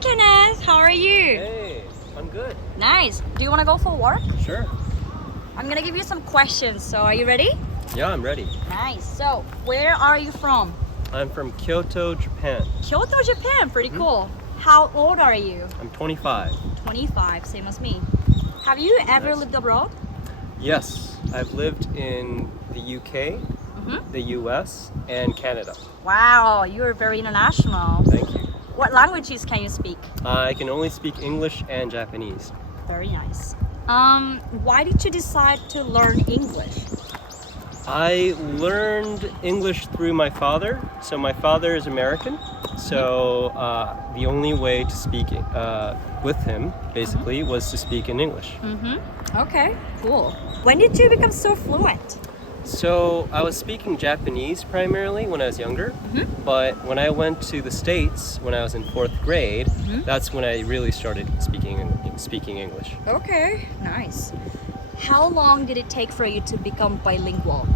Kenneth, how are you? Hey, I'm good. Nice. Do you want to go for a walk? Sure. I'm gonna give you some questions, so are you ready? Yeah, I'm ready. Nice. So, where are you from? I'm from Kyoto, Japan. Kyoto, Japan. Pretty cool. How old are you? I'm 25. 25, same as me. Have you ever lived abroad? Yes, I've lived in the UK, the US, and Canada. Wow, you're very international. Thank you. What languages can you speak? I can only speak English and Japanese. Very nice. Why did you decide to learn English? I learned English through my father. So my father is American. So the only way to speak with him, basically, was to speak in English. Okay, cool. When did you become so fluent? So I was speaking Japanese primarily when I was younger, but when I went to the States when I was in 4th grade, that's when I really started speaking English. Okay, nice. How long did it take for you to become bilingual?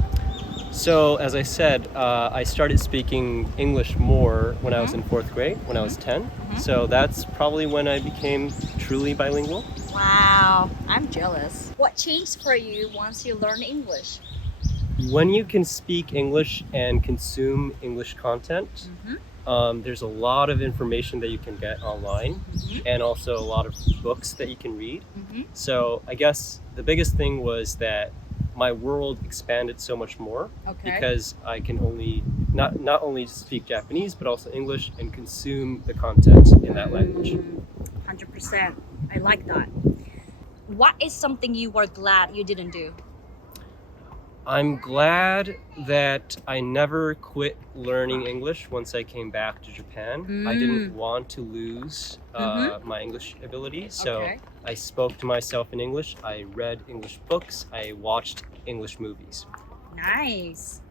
So as I said, I started speaking English more when I was in 4th grade, when I was 10. So that's probably when I became truly bilingual. Wow, I'm jealous. What changed for you once you learned English? When you can speak English and consume English content, there's a lot of information that you can get online and also a lot of books that you can read. So I guess the biggest thing was that my world expanded so much more because I can only not only speak Japanese but also English and consume the content in that language. 100%. I like that. What is something you were glad you didn't do? I'm glad that I never quit learning English once I came back to Japan. I didn't want to lose my English ability, so I spoke to myself in English. I read English books. I watched English movies. Nice.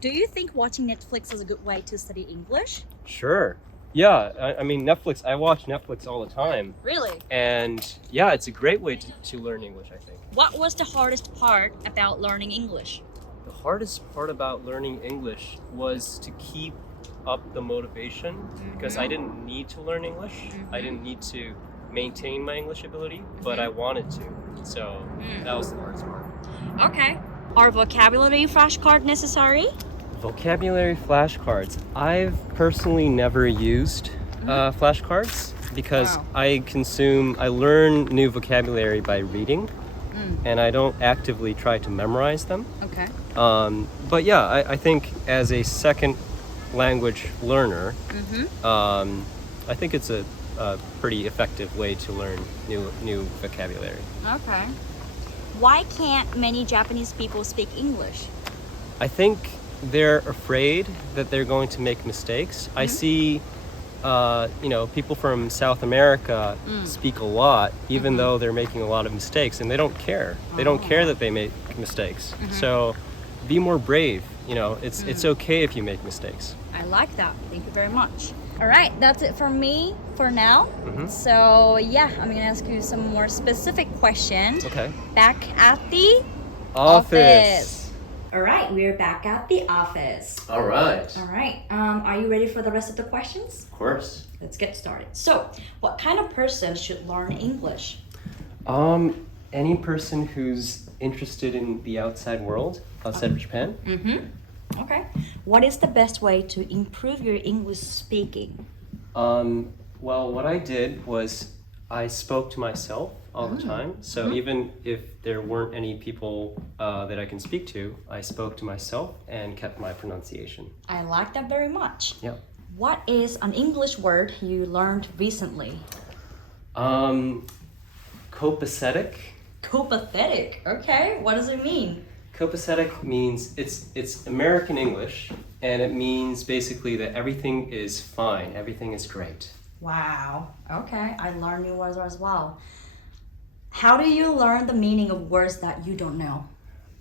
Do you think watching Netflix is a good way to study English? Sure. Yeah, I mean Netflix. I watch Netflix all the time. Really? And yeah, it's a great way to learn English, I think. What was the hardest part about learning English? The hardest part about learning English was to keep up the motivation because I didn't need to learn English. I didn't need to maintain my English ability, but I wanted to. So that was the hardest part. Okay. Are vocabulary flashcards necessary? Vocabulary flashcards. I've personally never used flashcards because I learn new vocabulary by reading. And I don't actively try to memorize them. Okay. But yeah, I think as a second language learner, I think it's a pretty effective way to learn new vocabulary. Okay. Why can't many Japanese people speak English? I think they're afraid that they're going to make mistakes. I see people from South America speak a lot, even though they're making a lot of mistakes, and they don't care. They don't care that they make mistakes. So be more brave. It's okay if you make mistakes. I like that. Thank you very much. All right, that's it from me for now. So yeah, I'm gonna ask you some more specific questions. Okay. Back at the Office. All right, we're back at the office. All right. All right. Are you ready for the rest of the questions? Of course. Let's get started. So, what kind of person should learn English? Any person who's interested in the outside world, outside of Japan. Okay. What is the best way to improve your English speaking? Well, what I did was I spoke to myself all the time. So even if there weren't any people that I can speak to, I spoke to myself and kept my pronunciation. I like that very much. Yeah. What is an English word you learned recently? Copacetic. Copacetic. Okay. What does it mean? Copacetic means it's American English, and it means basically that everything is fine, everything is great. Wow. Okay. I learned new words as well. How do you learn the meaning of words that you don't know?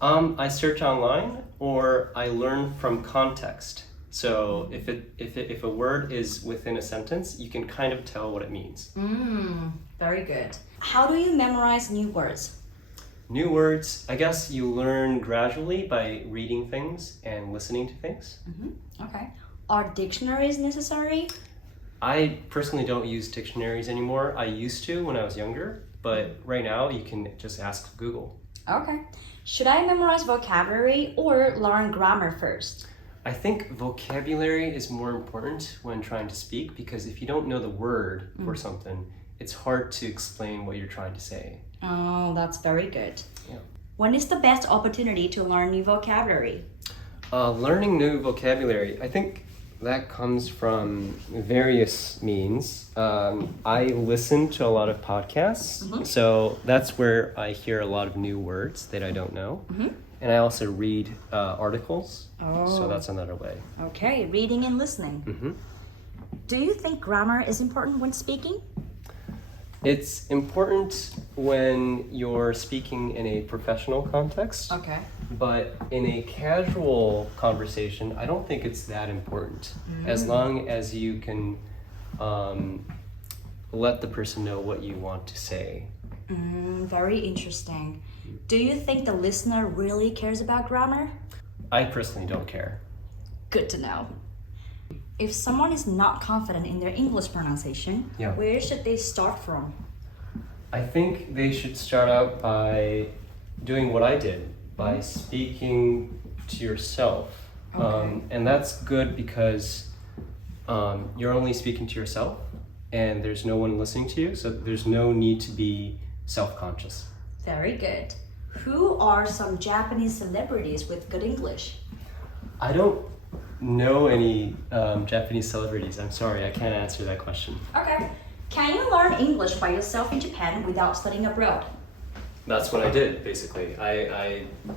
I search online or I learn from context. So if a word is within a sentence, you can kind of tell what it means. Very good. How do you memorize new words? New words, I guess you learn gradually by reading things and listening to things. Okay. Are dictionaries necessary? I personally don't use dictionaries anymore. I used to when I was younger, but right now you can just ask Google. Okay. Should I memorize vocabulary or learn grammar first? I think vocabulary is more important when trying to speak because if you don't know the word for something, it's hard to explain what you're trying to say. Oh, that's very good. Yeah. When is the best opportunity to learn new vocabulary? Learning new vocabulary, I think that comes from various means. I listen to a lot of podcasts, so that's where I hear a lot of new words that I don't know. And I also read articles, so that's another way. Okay, reading and listening. Do you think grammar is important when speaking? It's important when you're speaking in a professional context. Okay. But in a casual conversation, I don't think it's that important. As long as you can let the person know what you want to say. Very interesting. Do you think the listener really cares about grammar? I personally don't care. Good to know. If someone is not confident in their English pronunciation, where should they start from? I think they should start out by doing what I did, by speaking to yourself. And that's good because you're only speaking to yourself and there's no one listening to you, so there's no need to be self-conscious. Very good. Who are some Japanese celebrities with good English? I don't know any Japanese celebrities. I'm sorry, I can't answer that question. Okay. Can you learn English by yourself in Japan without studying abroad? That's what I did, basically.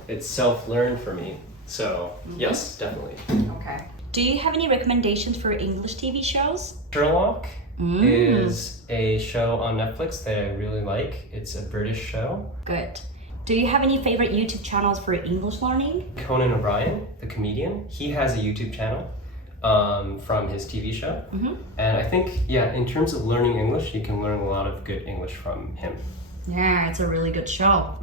It's self-learned for me. So, yes, definitely. Okay. Do you have any recommendations for English TV shows? Sherlock is a show on Netflix that I really like. It's a British show. Good. Do you have any favorite YouTube channels for English learning? Conan O'Brien, the comedian, he has a YouTube channel from his TV show. And I think, in terms of learning English, you can learn a lot of good English from him. Yeah, it's a really good show.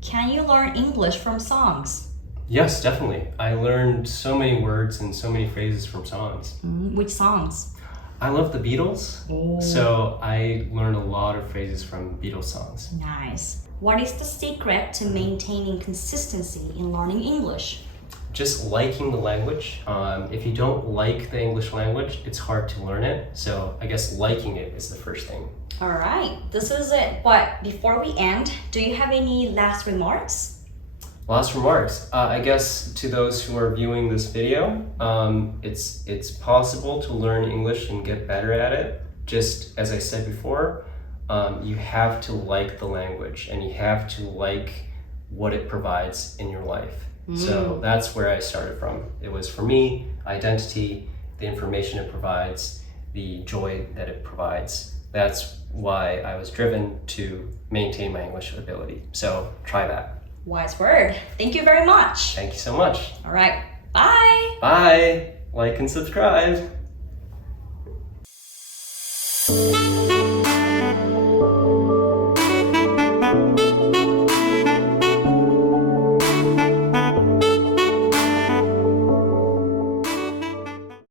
Can you learn English from songs? Yes, definitely. I learned so many words and so many phrases from songs. Which songs? I love the Beatles, so I learned a lot of phrases from Beatles songs. Nice. What is the secret to maintaining consistency in learning English? Just liking the language. If you don't like the English language, it's hard to learn it. So I guess liking it is the first thing. All right, this is it. But before we end, do you have any last remarks? Last remarks. I guess to those who are viewing this video, it's possible to learn English and get better at it. Just as I said before, you have to like the language and you have to like what it provides in your life. So that's where I started from. It was for me, identity, the information it provides, the joy that it provides. That's why I was driven to maintain my English ability. So try that. Wise word. Thank you very much. Thank you so much. All right. Bye. Bye. Like and subscribe.